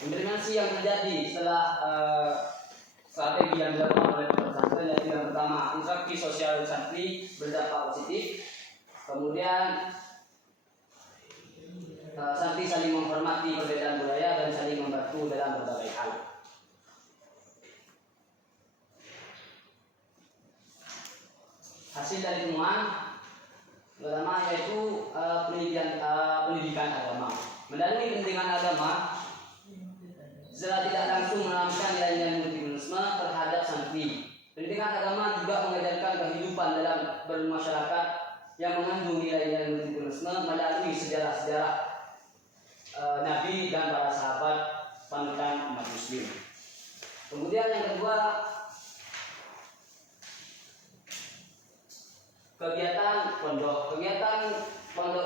Implementasi yang terjadi setelah strategi yang dilakukan oleh pesantren yaitu yang pertama, interaksi sosial santri berdampak positif. Kemudian santri saling menghormati perbedaan budaya dan saling membantu dalam berbagai hal. Hasil dari temuan pertama yaitu pendidikan agama. Melalui pendidikan agama, secara tidak langsung menanamkan nilai-nilai multikulturalisme terhadap santri. Pendidikan agama juga mengajarkan kehidupan dalam bermasyarakat yang mengandung nilai-nilai multikulturalisme melalui sejarah-sejarah Nabi dan para sahabat panutan umat Muslim. Kemudian yang kedua, kegiatan pondok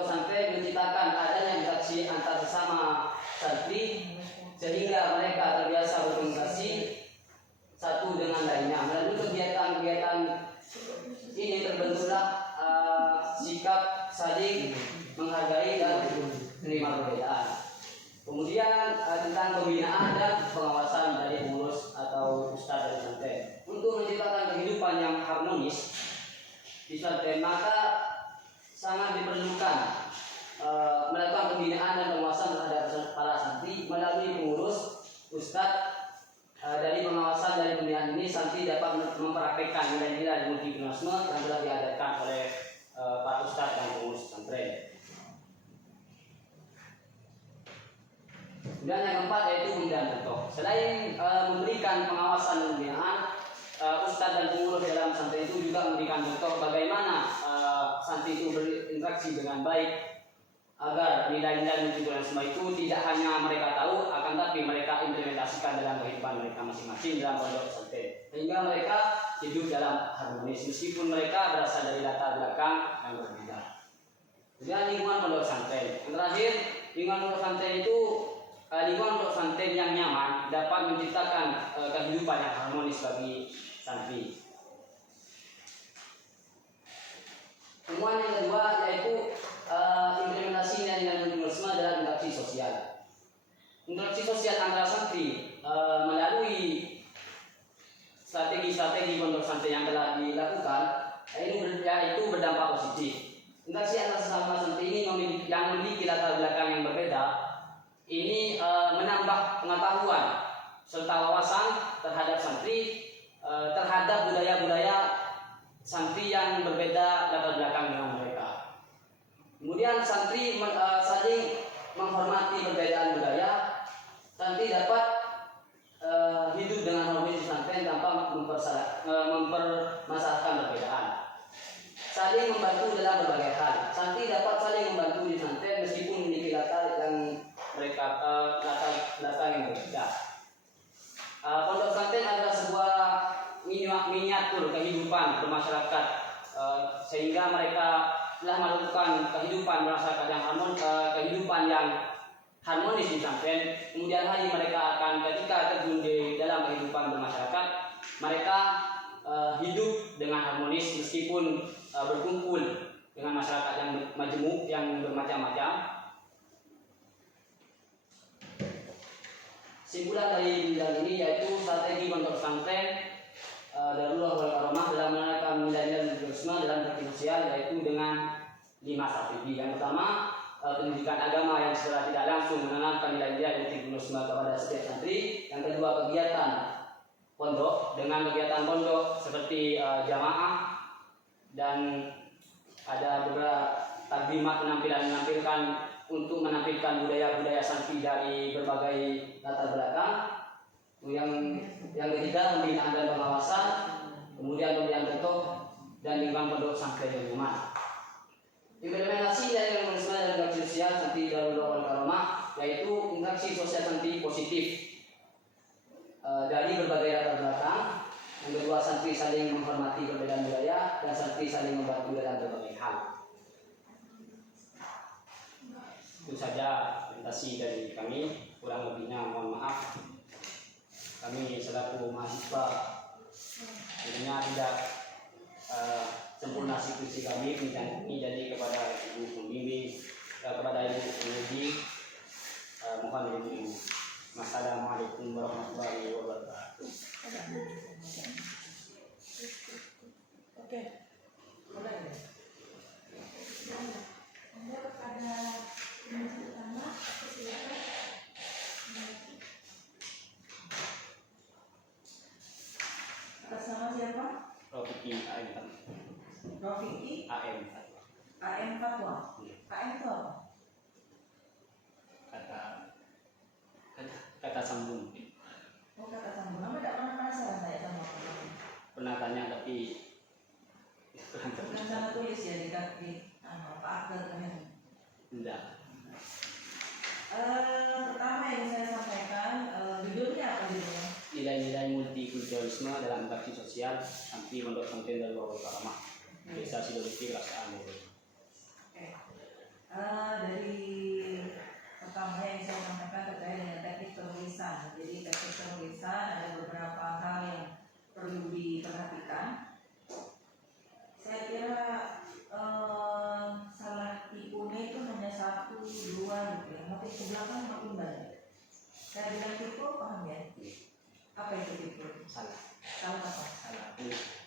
pesantren menciptakan adanya interaksi antar sesama santri sehingga mereka terbiasa berkomunikasi satu dengan lainnya. Melalui kegiatan-kegiatan ini terbentuklah sikap saling menghargai dan menerima perbedaan. Kemudian tentang pembinaan dan pengawasan dari pengurus atau ustadz dari pesantren untuk menciptakan kehidupan yang harmonis di pesantren, maka sangat diperlukan melakukan pembinaan dan pengawasan terhadap para santri melalui pengurus, ustadz. Dari pengawasan dari pembinaan ini, santri dapat mempraktekkan nilai-nilai multikulturalisme yang telah diajarkan oleh para ustadz dan pengurus pesantren. Dan yang keempat yaitu pembinaan contoh. Selain memberikan pengawasan dan pembinaan, ustadz dan pengurus dalam pesantren itu juga memberikan contoh bagaimana santri itu berinteraksi dengan baik agar nilai-nilai multikulturalisme itu tidak hanya mereka tahu, akan tapi mereka implementasikan dalam kehidupan mereka masing-masing dalam pondok pesantren, sehingga mereka hidup dalam harmonis meskipun mereka berasal dari latar belakang yang berbeda. Kemudian lingkungan pondok pesantren. Yang terakhir, lingkungan pondok pesantren itu lingkungan pondok pesantren yang nyaman dapat menciptakan kehidupan yang harmonis bagi santri. Temuan yang kedua yaitu implementasi nilai-nilai multikulturalisme dalam interaksi sosial. Interaksi sosial antara santri melalui strategi-strategi pondok pesantren yang telah dilakukan yaitu berdampak positif. Interaksi antara sesama santri ini yang memiliki latar belakang yang berbeda ini menambah pengetahuan serta wawasan terhadap santri terhadap budaya-budaya santri yang berbeda latar belakang dengan mereka. Kemudian santri saling menghormati perbedaan budaya. Santri dapat hidup dengan harmonis di pesantren tanpa mempermasalahkan perbedaan. Saling membantu dalam berbagai hal. Santri dapat saling membantu di pesantren meskipun memiliki latar yang yang berbeda. Pondok pesantren adalah sebuah miniatur kehidupan bermasyarakat, sehingga mereka telah melakukan kehidupan masyarakat yang harmonis di pesantren. Kemudian hari mereka akan ketika terjun di dalam kehidupan bermasyarakat, mereka hidup dengan harmonis meskipun berkumpul dengan masyarakat yang majemuk, yang bermacam-macam. Kesimpulan dari bidang ini yaitu strategi pondok pesantren Darullah wal Karamah dalam menanamkan nilai-nilai multikulturalisme dalam praktik sosial yaitu dengan 5 strategi. Yang pertama, pendidikan agama yang secara tidak langsung menanamkan nilai-nilai multikulturalisme kepada setiap santri. Yang kedua, kegiatan pondok dengan kegiatan pondok seperti jamaah dan ada beberapa takdimat menampilkan untuk menampilkan budaya-budaya santri dari berbagai latar belakang. Yang ketiga, pembinaan dan pengawasan, kemudian pembinaan contoh dan lingkungan pondok pesantren yang nyaman. Implementasi dari komunisme dan interaksi sosial santri Darullah wal Karamah yaitu interaksi sosial santri positif dari berbagai latar belakang. Yang kedua, santri saling menghormati perbedaan budaya dan santri saling membantu dalam berbagai hal. Itu saja presentasi dari kami, kurang lebihnya mohon maaf. Kami selaku mahasiswa tentunya tidak sempurna skripsi kami, jadi kepada ibu pembimbing, kepada ibu penguji mohon dimaklumi. Wassalamualaikum warahmatullahi wabarakatuh. Oke, mulai ya. Anda kepada penunjuk utama, silakan. Atas nama siapa? Rofiki AM. Rofiki AM. AM Fatwa. AM itu apa? Kata sambung. Oh, kata sambung. Nama tidak pernah penasaran saya sama kamu. Pernah tanya tapi Bukan sama tulis ya di kaki apa akar kan? tidak. Pertama yang saya sampaikan judulnya apa judulnya? Nilai-nilai multikulturalisme dalam interaksi sosial anti pondok pesantren Darul Karamah Desa Sidoarjo Kerasaan. Oke. Dari pertama yang saya sampaikan terkait dengan teknik penulisan. Jadi teknik penulisan ada beberapa hal yang perlu diperhatikan. Saya kira salah tipunya itu hanya 1, 2 gitu ya. Makin ke belakang makin banyak. Saya bilang tipu paham ya? Apa itu tipu? Salah. Salah apa? Salah.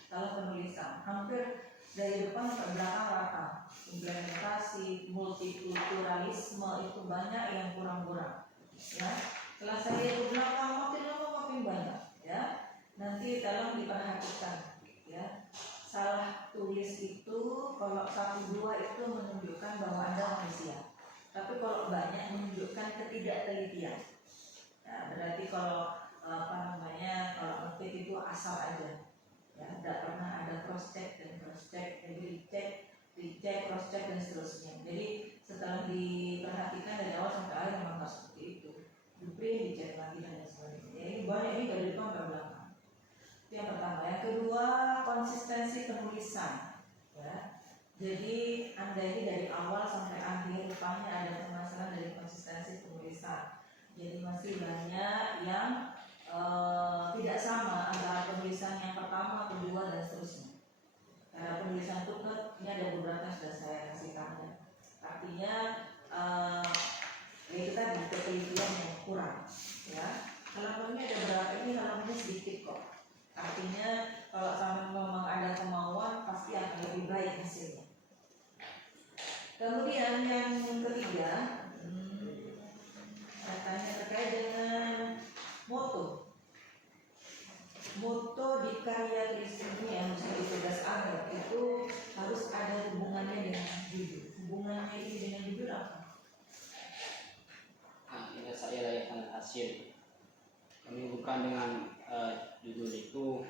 Salah penulisan. Hampir dari depan ke belakang rata. Implementasi multikulturalisme itu banyak yang kurang-kurang. Ya, setelah saya ke belakang makin lama makin banyak. Ya, nanti tolong diperhatikan. Ya, salah tulis itu kalau 1, 2 itu menunjukkan bahwa Anda manusia. Tapi kalau banyak menunjukkan ketidaktelitian. Nah, berarti kalau kalau ngetik itu asal aja. Ya, tidak pernah ada cross check dan cross check, jadi dicek, cross check dan seterusnya. Jadi setelah diperhatikan dari awal sampai akhir memang nggak seperti itu. Diprint, dicek lagi dan sebagainya. Ya, ini banyak ini dari depan ke belakang. Itu yang pertama. Yang kedua, konsistensi penulisan. Ya. Jadi Anda ini dari awal sampai akhir rupanya ada permasalahan dari konsistensi penulisan. Jadi masih banyak yang tidak sama antara penulisan yang pertama, kedua dan seterusnya. Karena penulisan itu kan ini ada beberapa yang sudah saya kasih tahu. Artinya itu tadi ketelitian yang kurang. Ya, halamannya ada berapa ini halamannya sedikit kok. Artinya kalau sama memang ada kemauan pasti akan lebih baik hasilnya. Kemudian yang ketiga, katanya terkait dengan moto. Moto di karya tulis ini yang mesti tugas akhir itu harus ada hubungannya dengan judul. Hubungannya ini dengan judul apa? Ini saya layakkan hasil. Kami bukan dengan judul itu.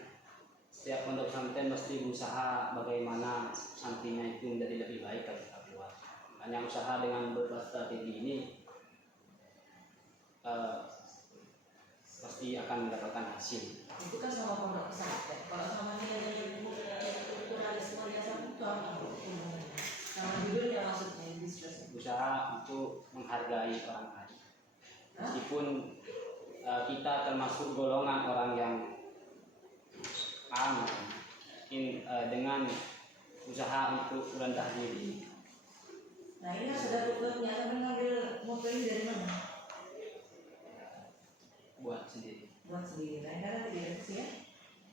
Setiap pondok pesantren mesti berusaha bagaimana santrinya itu menjadi lebih baik kalau kita buat. Hanya usaha dengan beberapa strategi ini pasti akan mendapatkan hasil. Itu kan sama pondok pesantren. Kalau sama nilai kulturalisme dasar itu apa? Sama judulnya maksudnya discuss. Usaha untuk menghargai orang lain. Meskipun kita termasuk golongan orang yang dengan usaha untuk rendah diri. Nah ini sudah tutupnya. Kamu ngambil moto ini dari mana? Buat sendiri. Buat sendiri. Nah karena tidak sih ya.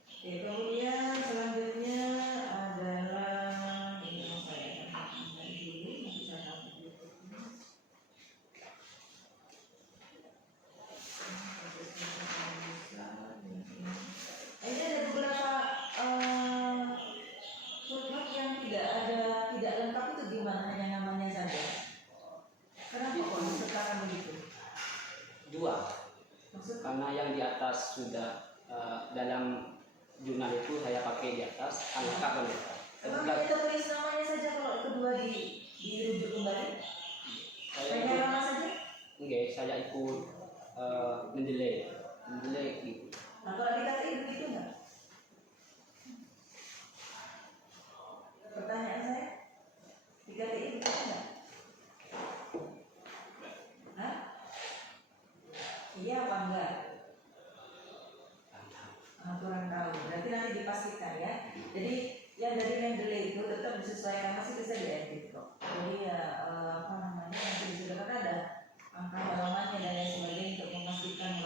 Oke, kemudian selanjutnya adalah ini mau saya akan dulu nanti saya akan tutup. Ini ada beberapa footnote yang tidak lengkap itu gimana, hanya namanya saja. Kenapa kok sekarang begitu? Dua. Maksud? Karena yang di atas sudah dalam jurnal itu saya pakai di atas, lengkap lengkap. Kenapa kita tulis namanya saja kalau kedua dirujuk kembali? Saya lama saja? Enggak, saya ikut mendelay gitu. Nah kalau dikatain begitu nggak? Pertanyaan saya, dikatain begitu nggak? Hah? Iya apa enggak? Kurang tahu. Berarti nanti dipastikan ya. Jadi yang dari Mendeley itu tetap disesuaikan, masih bisa diedit kok. Jadi ya nanti bisa ada angka halamannya dan lain sebagainya untuk memastikan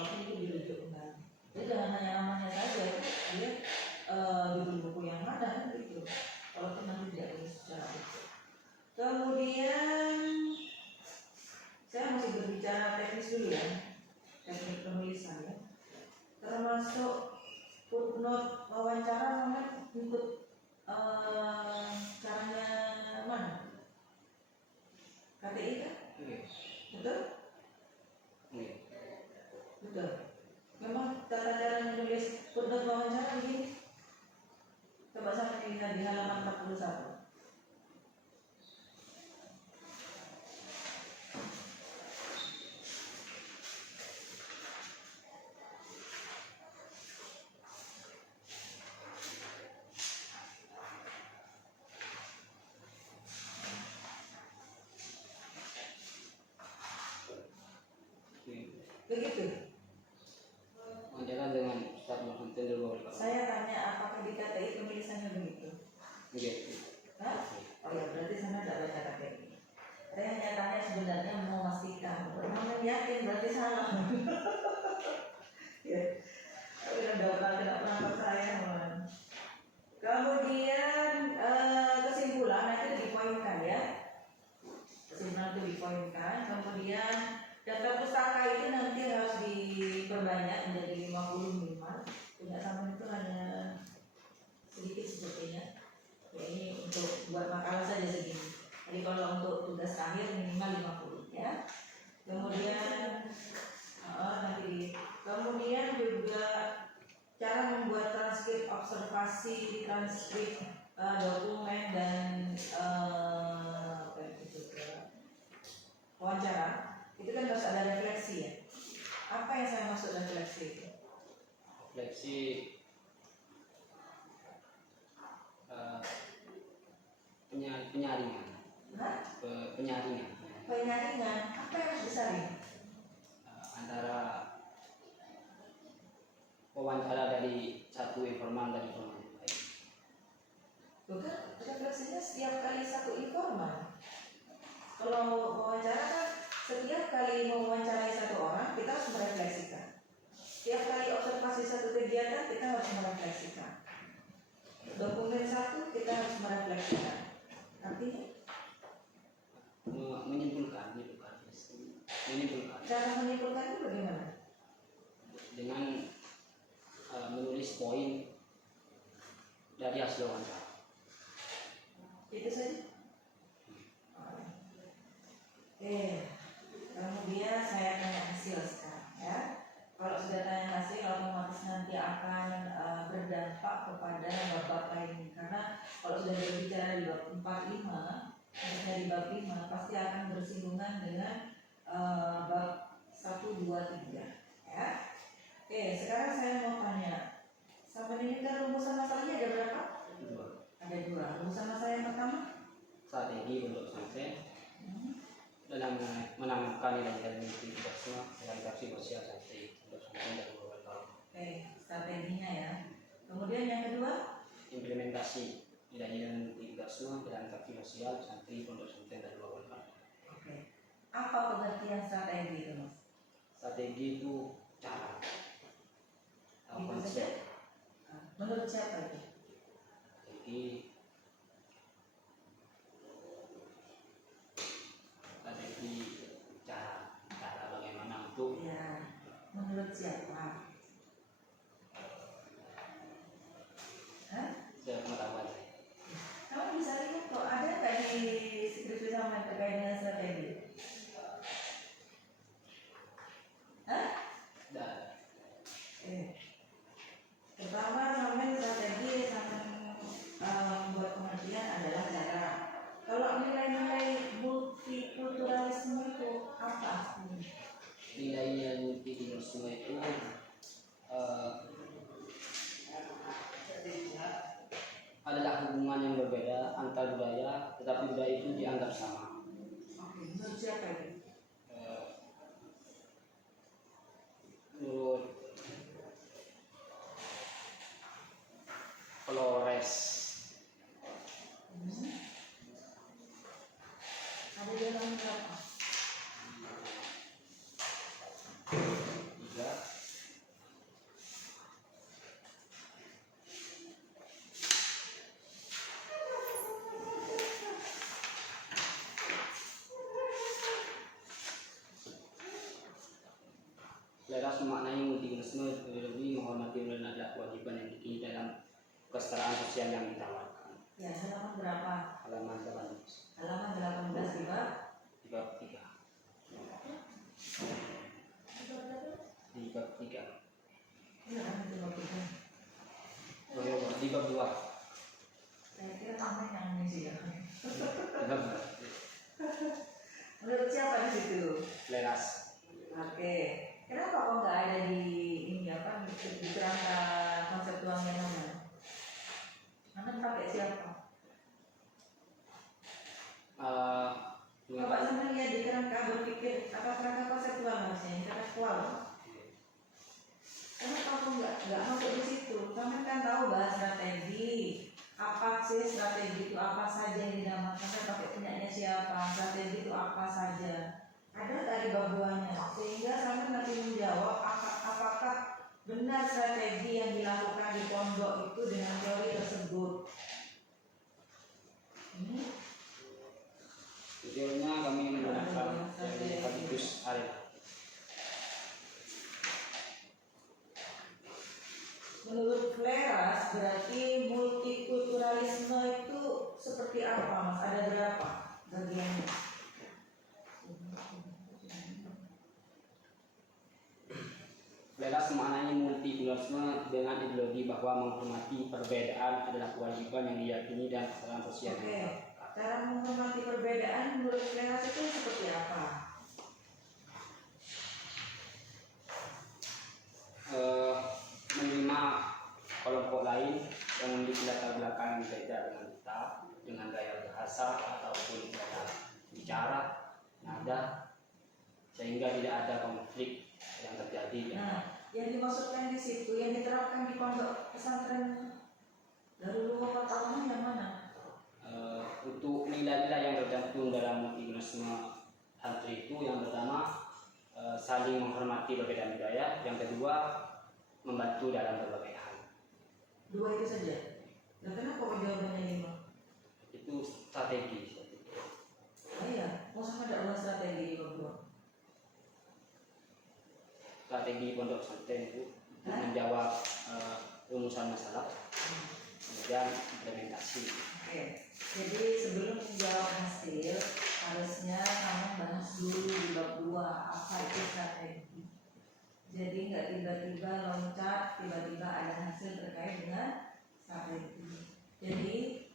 Kemudian saya masih berbicara teknis dulu ya, teknik penulisan ya. Termasuk footnote wawancara sama ikut caranya mana? KTI kan? Oke. Betul? Oke. Betul. Memang tata cara menulis footnote wawancara begini. Coba sampai lihat di halaman 41. Begitu. Wawancara dengan Ustaz Muhammad dulu. Saya tanya apakah di KTI penulisannya begitu? Oke. Hah? Oh ya, berarti sana tidak baca KTI. Saya hanya tanya sebenarnya mau memastikan. Kalau yakin berarti salah. Ya. Tapi udah tidak pernah percaya. Kemudian kesimpulan nanti dipoinkan ya. Kesimpulan itu dipoinkan. Kemudian daftar pustaka itu nanti harus diperbanyak menjadi 55. Punya sama itu hanya sedikit sepertinya. Ya ini untuk buat makalah saja segini. Jadi kalau untuk tugas akhir minimal 50 ya. Kemudian kemudian juga cara membuat transkrip observasi, transkrip dokumen dan wawancara itu kan harus ada refleksi ya. Apa yang saya maksud refleksi itu? Refleksi penyaringan. Penyaringan. Penyaringan apa yang harus disaring? Antara wawancara dari satu informan dan informan lain. Bukan, refleksinya setiap kali satu informan. Kalau wawancara kan setiap kali mewawancarai satu orang kita harus merefleksikan. Setiap kali observasi satu kegiatan kita harus merefleksikan. Dokumen satu kita harus merefleksikan. Artinya menyimpulkan. cara menyimpulkan itu bagaimana? Dengan menulis poin dari hasil wawancara. Itu saja. Kemudian saya tanya hasil sekarang ya. Kalau sudah tanya hasil, otomatis nanti akan berdampak kepada bab lain. Karena kalau sudah berbicara di bab 45, dari bab 5 pasti akan bersinggungan dengan bab 1, 2, 3 ya. Sekarang saya mau tanya, sampai ini kan rumusan masalahnya ada berapa? Ada 2. Rumusan masalah yang pertama Strategi untuk sampai dalam menangkan nilai-nilai tugasnya dalam versi sosial santri untuk sampai dan beberapa. Strateginya ya. Kemudian yang kedua Implementasi nilai-nilai tugasnya dalam versi sosial santri untuk sampai dan beberapa. Apa pengertian strategi itu, Mas? Strategi itu cara atau Itu konsep. saja? Menurut siapa itu? Strategi cara bagaimana untuk Ya, menurut siapa? pengetahuan. Kamu bisa lihat kok ada nggak di skripsi sama terkait dengan strategi? Dan Pertama, sampai strategi sama membuat pengertian adalah cara. Kalau nilai-nilai multikulturalisme itu apa? nilai-nilai multidimensional itu adalah hubungan yang berbeda antar budaya, tetapi budaya itu dianggap sama. Menurut siapa itu? Menurut Flores. Ada dalam berapa? Juga Leras memaknai multikulturalisme lebih menghormati dan ada kewajiban yang dimiliki dalam kesetaraan sosial yang ditawarkan. Ya, halaman berapa? Halaman 18. Halaman 18 di bab Di bab 3. Di bab 3. Iya kan itu bab 3. Di bab 2. Saya kira namanya yang ini sih ya. Di bab 2. Menurut siapa di situ? Leras. Oke. Kenapa kok nggak ada di ini apa di kerangka konseptualnya nama? Anda pakai siapa? Bapak sama lihat di kerangka berpikir apa kerangka konseptual maksudnya intelektual. Kenapa kamu nggak masuk di situ? Kamu kan tahu bahas strategi. Apa sih strategi itu apa saja yang dinamakan? Kan pakai punyanya siapa? Strategi itu apa saja? Ada dari bab 2-nya sehingga sampai nanti menjawab apakah benar strategi yang dilakukan di pondok itu dengan teori tersebut. Tujuannya kami menggunakan dari Habitus Arif. Menurut Leras berarti multikulturalisme itu seperti apa Mas? Ada berapa bagiannya? Leras memaknai multikulturalisme dengan ideologi bahwa menghormati perbedaan adalah kewajiban yang diyakini dan kesetaraan sosial. Oke. Cara menghormati perbedaan menurut Leras itu seperti apa? Menerima kelompok lain yang memiliki latar belakang yang berbeda dengan kita, dengan gaya bahasa ataupun gaya bicara, nada, sehingga tidak ada konflik yang terjadi. Nah, yang dimaksudkan di situ yang diterapkan di pondok pesantren Darul Ulum Fatahullah yang mana? Untuk nilai-nilai yang tercantum dalam multikulturalisme santri itu yang pertama saling menghormati perbedaan budaya, yang kedua membantu dalam berbagai hal. 2 itu saja. Nah, kenapa kok jawabannya 5? Itu strategi. Oh iya, mau sama ada strategi di bab 2. Strategi pondok pesantren itu untuk menjawab rumusan masalah, kemudian implementasi. Oke. Jadi sebelum menjawab hasil harusnya kamu bahas dulu di bab 2 apa itu strategi. Jadi nggak tiba-tiba loncat, tiba-tiba ada hasil terkait dengan strategi. Jadi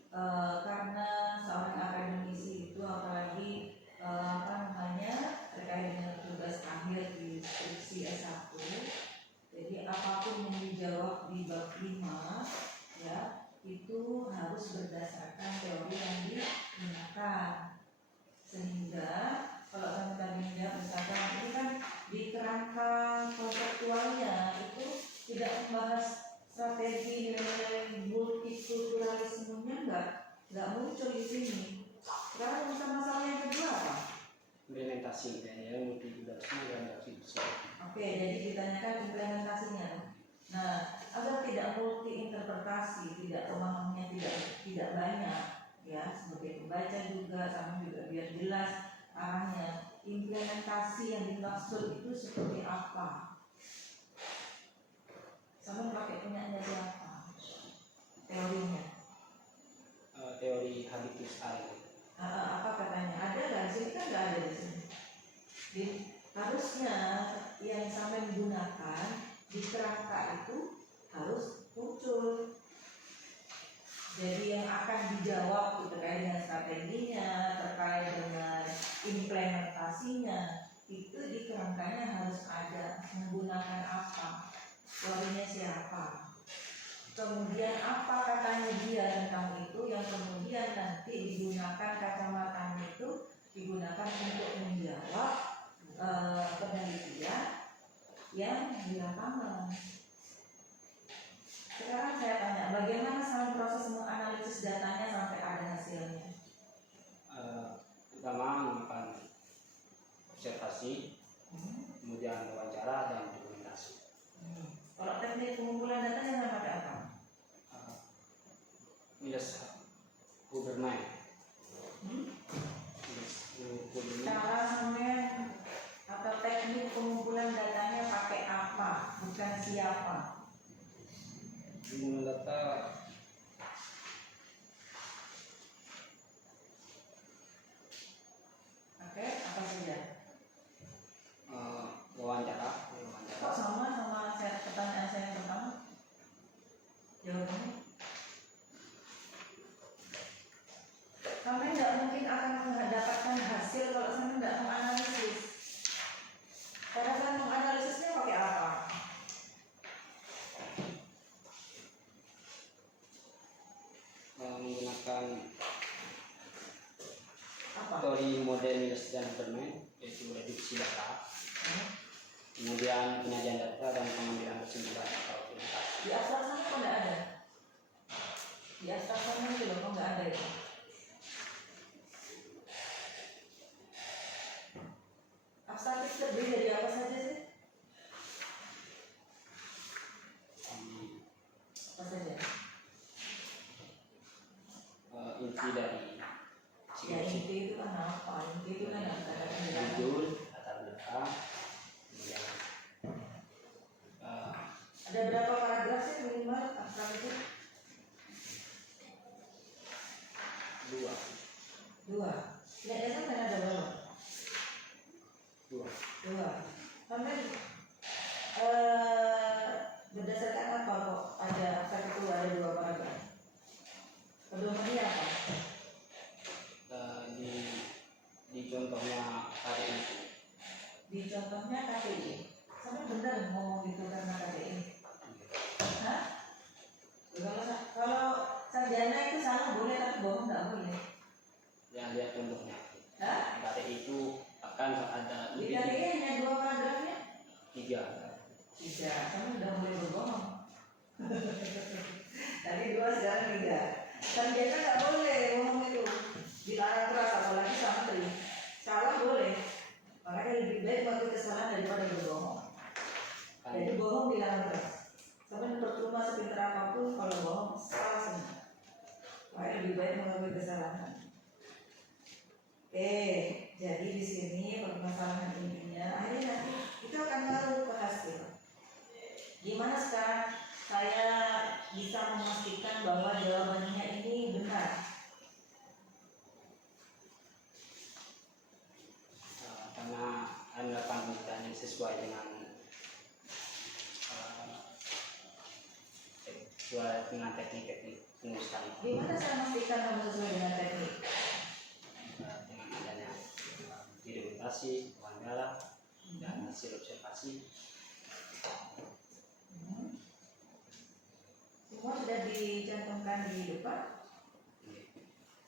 karena seorang akademisi itu apalagi terkait dengan tugas akhir di skripsi S1, jadi apapun yang dijawab di bab 5 ya itu harus berdasarkan teori yang digunakan, sehingga kalau kamu tadi menjawab misalkan ini kan di kerangka konseptualnya itu tidak membahas strategi nilai multikulturalismenya nggak muncul di sini. Sekarang masalah yang kedua apa? Implementasi ya multikulturalisme dan multikulturalisme. Oke, jadi ditanyakan implementasinya. Nah, agar tidak multi interpretasi, tidak pemahamannya tidak banyak, ya sebagai pembaca juga sama juga biar jelas arahnya. Implementasi yang dimaksud itu seperti apa? Sama pakai punyanya siapa? Teorinya. Teori Habitus Arif. Apa katanya? Ada nggak sih? Kan nggak ada di sini. Harusnya yang sampai menggunakan di kerangka itu harus muncul. Jadi yang akan dijawab itu terkait dengan strateginya, terkait dengan implementasinya, itu di kerangkanya harus ada. Menggunakan apa? Teorinya siapa? Kemudian apa katanya dia tentang itu yang kemudian nanti digunakan kacamatanya itu digunakan untuk menjawab penelitian yang di lapangan. Sekarang saya tanya, bagaimana sama proses menganalisis datanya sampai ada hasilnya? Pertama melakukan observasi, kemudian wawancara dan dokumentasi. Kalau teknik pengumpulan data yang pakai apa? Minus Kubernetes. Cara sampean atau teknik pengumpulan datanya pakai siapa? Jumlah data Oke, apa saja? wawancara. Kok sama pertanyaan saya yang pertama? Jawabannya? Kami tidak mungkin akan mendapatkan hasil kalau saya tidak menganalisis. Cara saya menganalisisnya pakai apa? Menggunakan Apa? teori model Miles dan Berman, yaitu reduksi data, kemudian penyajian data dan pengambilan kesimpulan atau implementasi. Di abstrak sana kok nggak ada? Di abstrak sana itu loh, kok nggak ada itu? Abstrak itu terdiri dari apa saja sih? Apa saja? Inti dari Ya inti itu kan apa? Inti itu kan ada penjelasan. judul, latar belakang, kemudian Ada berapa paragraf sih minimal abstrak itu? Dua. Kelihatannya kan ada berapa? Dua. Sampai berdasarkan apa kok ada abstrak itu ada dua paragraf? Pedomannya apa? di contohnya KDI. Di contohnya KPI. Sampai benar ngomong gitu karena KPI. Hah? Kalau sarjana itu salah boleh tapi bohong nggak boleh. Yang lihat contohnya. Hah? KDI itu akan ada Di KPI hanya dua paragrafnya? 3. Kamu udah mulai berbohong. Tadi dua, sekarang 3. Sarjana nggak boleh ngomong itu. Dilarang keras, apalagi santri. Salah boleh. Makanya lebih baik mengakui kesalahan daripada berbohong. Jadi bohong dilarang keras. Sampai percuma sepintar apapun kalau bohong salah semua. Makanya lebih baik mengakui kesalahan. Jadi di sini permasalahan intinya akhirnya nanti itu akan ngaruh ke hasil. Gimana sekarang saya bisa memastikan bahwa jawabannya ini benar? Karena Anda panggilkan sesuai dengan teknik-teknik penulisan. Gimana saya memastikan kamu sesuai dengan teknik? Dengan adanya dokumentasi, wawancara, dan hasil observasi. Semua sudah dicantumkan di depan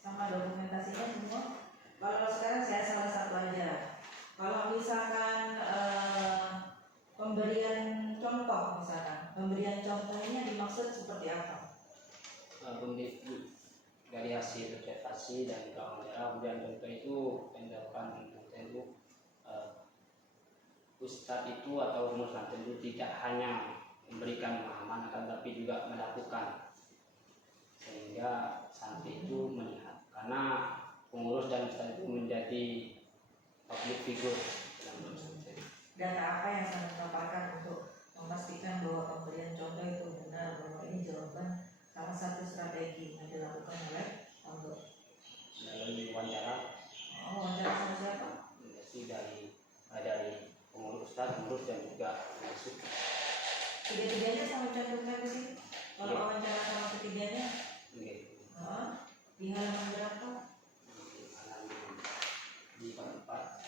sama dokumentasinya semua. Kalau sekarang saya salah satu aja. Kalau misalkan pemberian contoh misalkan, pemberian contohnya dimaksud seperti apa? Dari hasil observasi dan wawancara, kemudian contoh itu pendapat tentu Ustadz itu atau penulis itu tidak hanya memberikan pemahaman akan tapi juga melakukan, sehingga santri itu melihat, karena pengurus dan ustadz itu menjadi public figure dalam santri. Data apa yang saya paparkan untuk memastikan bahwa pemberian contoh itu benar, bahwa ini jawaban salah satu strategi yang dilakukan oleh pengurus. Melalui wawancara. Wawancara sama siapa? Dari pengurus ustadz, pengurus dan juga masuk. Tiga-tiganya sama cantumkan di sini. Kalau wawancara sama ketiganya, di halaman berapa? Di halaman 4.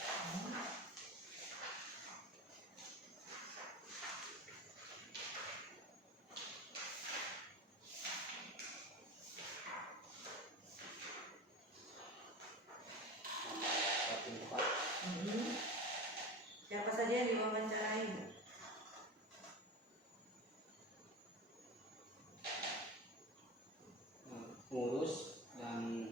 Siapa saja yang diwawancarai? Pengurus dan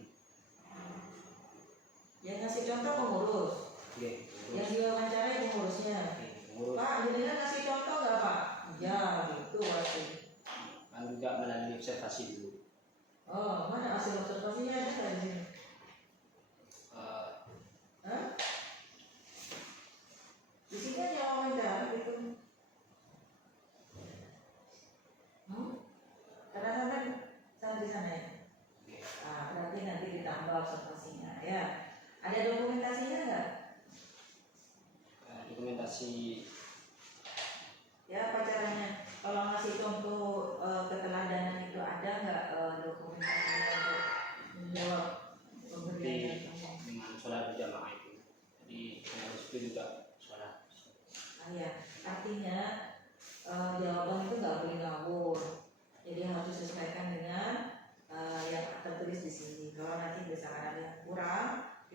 yang ngasih contoh pengurus. Yang diwawancarai pengurusnya. Pak, jadinya ngasih contoh nggak Pak? Ya, gitu pasti. Kan juga melalui observasi dulu. Mana hasil observasinya ada nggak di sini? Di sini hanya wawancara gitu.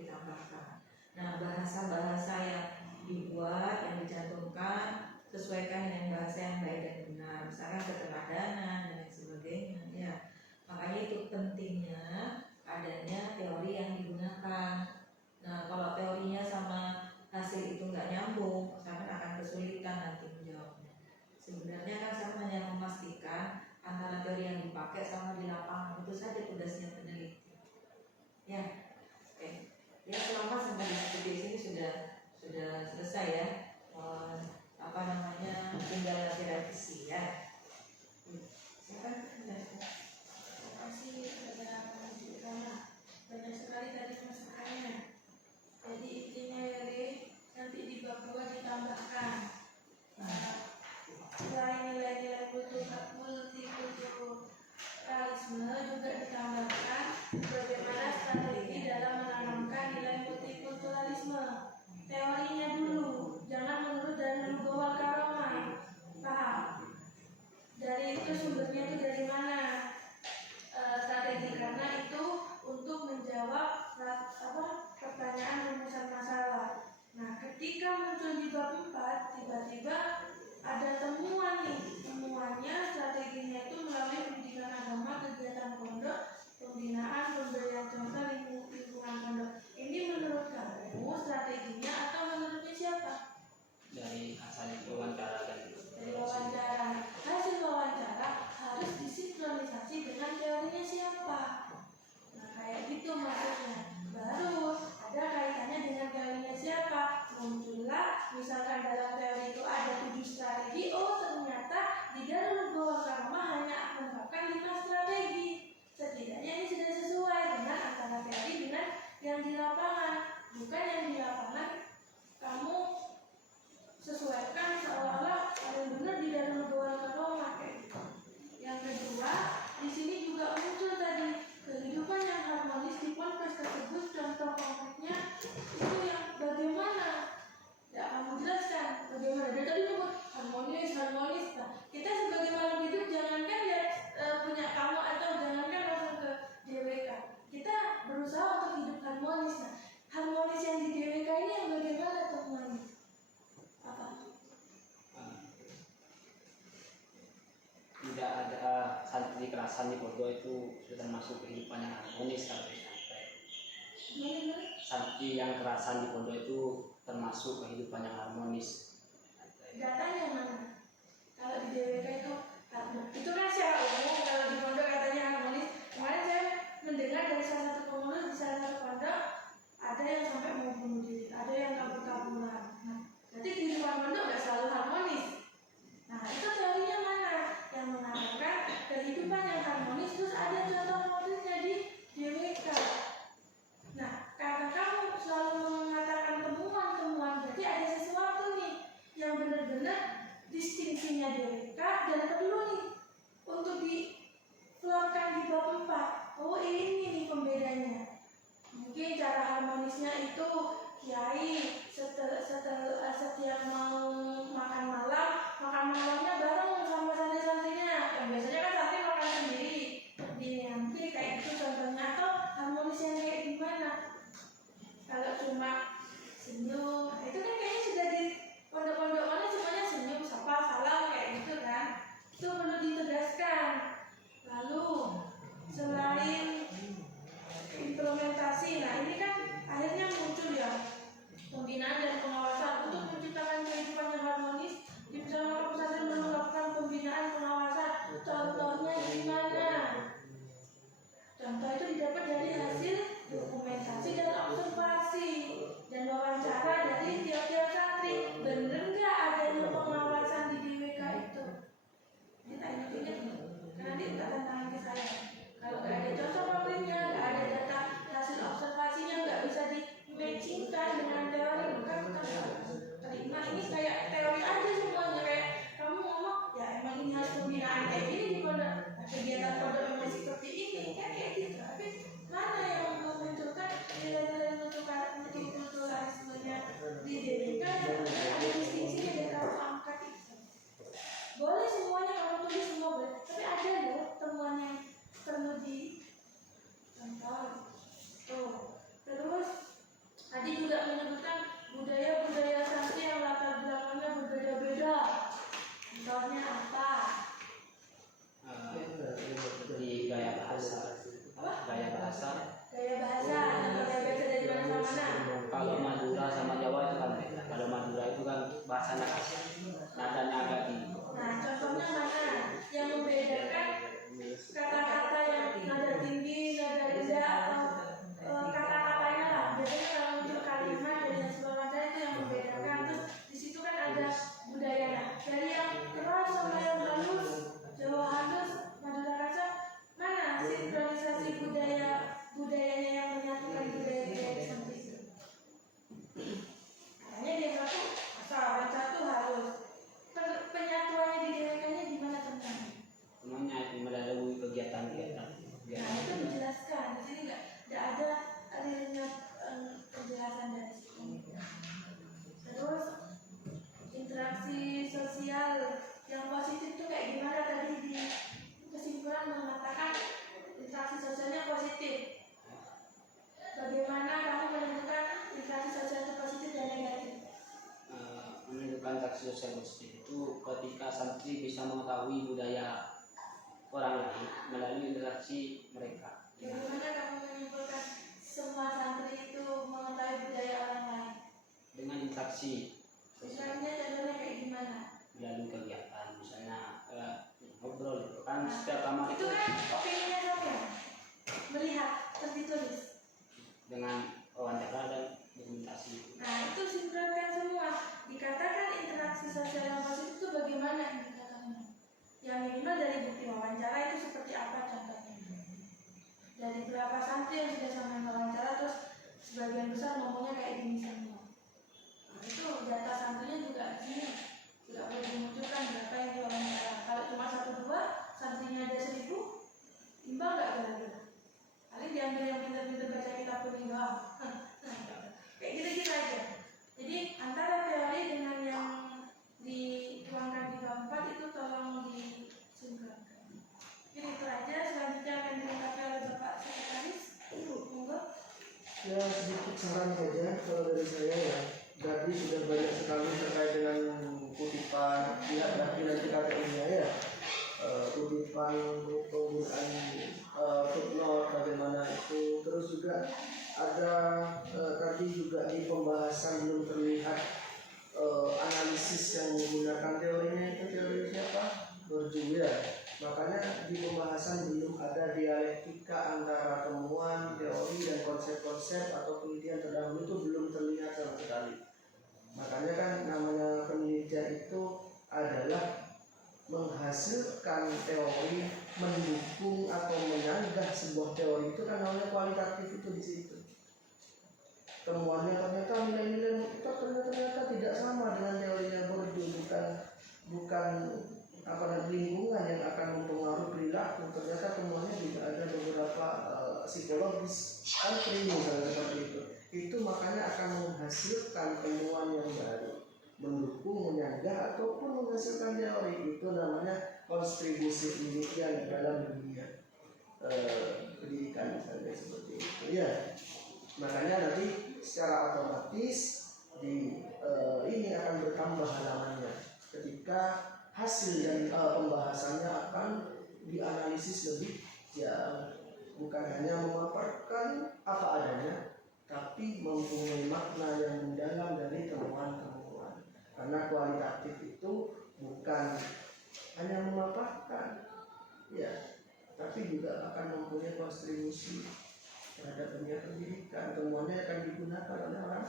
ditambahkan. Nah, bahasa-bahasa yang dibuat, yang dicantumkan sesuaikan dengan bahasa yang baik dan benar, misalkan keteladanan dan lain sebagainya. Ya, makanya itu pentingnya adanya teori yang digunakan. Nah, kalau teorinya sama hasil itu nggak nyambung, misalkan akan kesulitan nanti menjawabnya. Sebenarnya kan saya hanya memastikan antara teori yang dipakai sama di lapangan, itu saja tugasnya peneliti. Ya, oke. Ya, selama sampai di sini sudah selesai ya. Tinggal lagi revisi ya. Silakan. Terima kasih kepada penunjukannya. Banyak sekali tadi masukannya. Jadi intinya ya nanti di bab 2 ditambahkan selain nilai-nilai multikulturalisme juga ditambahkan bagaimana strategi dalam menanamkan nilai multikulturalisme. Teorinya dulu, jangan menurut dari Gowal Karoma. Paham? Dari itu sumbernya itu dari mana? Strategi karena itu untuk menjawab pertanyaan rumusan masalah. Nah, ketika muncul di bab 4, tiba-tiba ada temuan nih. Temuannya strateginya itu melalui pendidikan agama, kegiatan pondok, pembinaan, pemberian contoh lingkungan pondok. Ini menurut kamu strateginya atau menurutnya siapa? Dari hasil wawancara kan. Dari wawancara. Hasil wawancara harus disinkronisasi dengan teorinya siapa. Nah, kayak gitu maksudnya. Baru ada kaitannya dengan teorinya siapa. Muncullah misalkan dalam teori itu ada 7 strategi. Oh, ternyata di dalam Gowal Karoma hanya menerapkan 5 strategi. Setidaknya ini sudah sesuai dengan antara teori dengan yang di lapangan. Bukan yang di lapangan kamu sesuaikan seolah-olah paling benar di dalam Gowal Karoma kayak gitu. Yang kedua, di sini juga muncul tadi kehidupan yang harmonis di ponpes tersebut. Contoh konkretnya itu yang bagaimana? Ya, kamu jelaskan bagaimana. Dari tadi nyebut harmonis. Nah, kita sebagai makhluk hidup jangankan ya punya kamu atau jangankan langsung ke DWK. Kita berusaha untuk hidup harmonis. Nah, harmonis yang di DWK ini yang bagaimana temuannya? Apa? Tidak ada santri kekerasan di Podo itu sudah termasuk kehidupan yang harmonis kalau disampai. Santri yang kekerasan di Podo itu termasuk kehidupan yang harmonis. Datanya mana? Kalau di DWK itu kan secara umum, kalau di pondok katanya harmonis. Kemarin saya mendengar dari salah satu pengurus di salah satu pondok ada yang sampai mau bunuh diri, ada yang kabur-kaburan. Nah, berarti kehidupan pondok nggak selalu harmonis. Nah, itu teorinya mana? Yang mengatakan kehidupan yang harmonis terus ada contoh modelnya di DWK. Nah, karena kamu selalu mengatakan temuan-temuan, berarti ada sesuatu nih yang benar-benar distingsinya DWK dan perlu nih untuk dikeluarkan di bab 4. Oh, ini nih pembedanya. Mungkin cara harmonisnya itu kiai setiap mau makan malamnya bareng sama santri-santrinya. Yang biasanya kan santri makan sendiri. Mungkin kayak gitu contohnya. Atau harmonisnya kayak gimana? Kalau cuma senyum, itu kan kayaknya sudah di pondok-pondok mana semuanya senyum, sapa, salam kayak gitu kan. Itu perlu ditegaskan. Lalu selain implementasi, nah ini kan akhirnya muncul ya pembinaan dan pengawasan untuk menciptakan kehidupan yang harmonis di pesantren namanya apa? Di gaya bahasa. Apa? Gaya bahasa. Gaya bahasa. Nah, gaya bahasa dari mana sama mana? Kalau Madura sama Jawa itu kan beda. Kalau Madura itu kan bahasanya khas, nadanya agak tinggi. Nah, contohnya mana? Yang membedakan kata-kata yang nada tinggi, nada rendah, atau kata-katanya lah. Biasanya kalau untuk kalimat dari sebuah kata itu yang membedakan. Terus di situ kan ada budaya. Nah, dari yang keras sama yang halus, Jawa halus, Madura kasar, mana sinkronisasi budayanya yang menyatukan budaya seperti itu? Makanya dia satu asal, yang satu halus. Penyatuannya di DWK-nya gimana teman-teman? Semuanya itu melalui kegiatan-kegiatan. Nah, itu menjelaskan. Di sini nggak ada adanya penjelasan dari situ. Terus interaksi sosial yang positif itu kayak gimana tadi di kesimpulan mengatakan interaksi sosialnya positif. Bagaimana kamu menentukan interaksi sosial itu positif dan negatif? Menunjukkan interaksi sosial positif itu ketika santri bisa mengetahui budaya orang lain melalui interaksi mereka. Bagaimana kamu menyimpulkan semua santri itu mengetahui budaya orang lain? Dengan interaksi Misalnya contohnya kayak gimana? melalui kegiatan, misalnya ngobrol itu kan setiap kamar Itu itu kan opininya saya melihat terus ditulis. dengan wawancara dan dokumentasi. Nah, itu sinkronkan semua. Dikatakan interaksi sosial yang positif itu bagaimana indikatornya? Yang minimal dari bukti wawancara itu seperti apa contohnya? Dari berapa santri yang sudah sampai wawancara terus sebagian besar ngomongnya kayak gini semua. Nah, itu data santrinya juga di sini tidak boleh dimunculkan berapa yang diwawancara. Kalau cuma 1-2 santrinya ada 1000, imbang nggak kira-kira? Paling diambil yang pintar-pintar baca kitab kuning doang. Kayak gitu-gitu aja. Jadi antara teori dengan yang dituangkan di bab 4 itu tolong disinkronkan. Mungkin itu aja. Selanjutnya akan dilengkapi oleh Bapak Sekretaris. Monggo. Ya, sedikit saran saja kalau dari saya ya. Tadi sudah banyak sekali terkait dengan kutipan pihak nanti KTI-nya ya. Kutipan penggunaan footnote bagaimana itu, terus juga ada tadi juga di pembahasan belum terlihat analisis yang menggunakan teorinya itu teori siapa? Bourdieu ya. Makanya di pembahasan belum ada dialektika antara temuan, teori dan konsep-konsep atau penelitian terdahulu itu belum terlihat sama sekali. Makanya kan namanya penelitian itu adalah menghasilkan teori, mendukung atau menyanggah sebuah teori, itu kan namanya kualitatif itu di situ. Temuannya ternyata nilai-nilai itu ternyata tidak sama dengan teorinya Bourdieu, bukan lingkungan yang akan mempengaruhi perilaku. Ternyata temuannya juga ada beberapa psikologis misalnya seperti itu. Itu makanya akan menghasilkan temuan yang baru, mendukung, menyanggah ataupun menghasilkan teori. Itu namanya kontribusi penelitian dalam dunia pendidikan misalnya seperti itu ya. Makanya nanti secara otomatis ini akan bertambah halamannya ketika hasil dan pembahasannya akan dianalisis lebih jauh, bukan hanya memaparkan apa adanya, tapi mempunyai makna yang mendalam dari temuan-temuan. Karena kualitatif itu bukan hanya memaparkan, ya, tapi juga akan mempunyai kontribusi terhadap dunia pendidikan. Temuannya akan digunakan oleh orang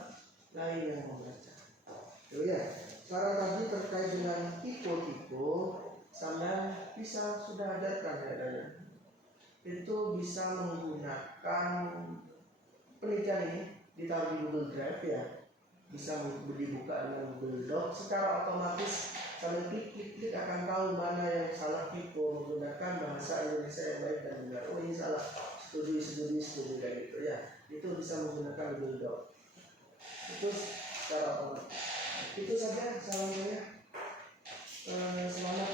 lain yang membaca. Itu ya. Sekarang tadi terkait dengan tipe-tipe, sama bisa sudah ada kan itu bisa menggunakan penelitian ini ditaruh di Google Drive ya, bisa dibuka dengan Google Doc secara otomatis. Kalian klik akan tahu mana yang salah tipe menggunakan bahasa Indonesia yang baik dan benar. Oh ini salah, studi kayak gitu ya. Itu bisa menggunakan Google Doc. Itu secara otomatis. Itu saja salam saya. Selamat